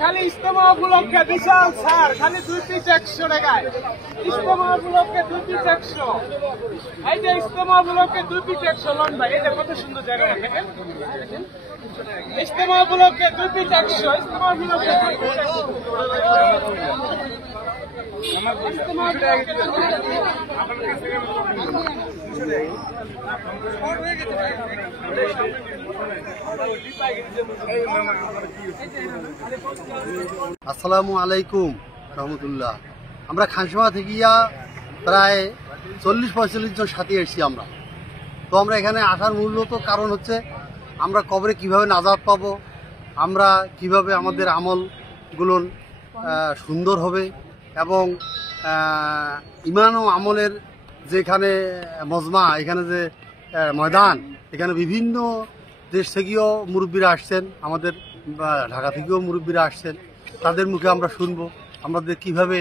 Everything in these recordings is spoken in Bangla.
খালি ইজতেমা উপলক্ষে বিশাল ছাড়, খালি 2 পিস 100 টাকায়। ইজতেমা উপলক্ষে 2 পিস 100। এই যে ইজতেমা উপলক্ষে 2 পিস 100 লন ভাই, এই যে কত সুন্দর জায়গা দেখেন। ইজতেমা উপলক্ষে 2 পিস 100। ইজতেমা উপলক্ষে 2 পিস 100। আসসালামু আলাইকুম রহমতুল্লাহ। আমরা খানসামা থেকে প্রায় 40-45 জন সাথী এসেছি আমরা। তো আমরা এখানে আসার মূলত কারণ হচ্ছে আমরা কবরে কিভাবে নাজাত পাবো, আমরা কিভাবে আমাদের আমলগুলো সুন্দর হবে এবং ইমান ও আমলের যেখানে মজমা, এখানে যে ময়দান, এখানে বিভিন্ন দেশ থেকেও মুরব্বীরা আসছেন, আমাদের ঢাকা থেকেও মুরব্বীরা আসছেন। তাদের মুখে আমরা শুনবো আমাদের কিভাবে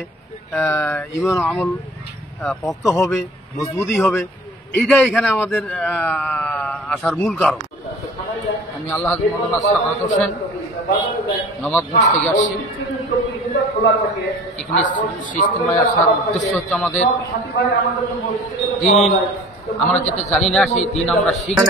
ইমান ও আমল পক্ত হবে, মজবুতি হবে। এইটাই এখানে আমাদের আসার মূল কারণ। আমি আল্লাহ মৌলানা সাখাওয়াত হোসেন নবাবগঞ্জ থেকে আসছি। এখানে ইজতেমায় আসার উদ্দেশ্য হচ্ছে আমাদের দিন আমরা যেটা জানি না সেই দিন আমরা শিখি।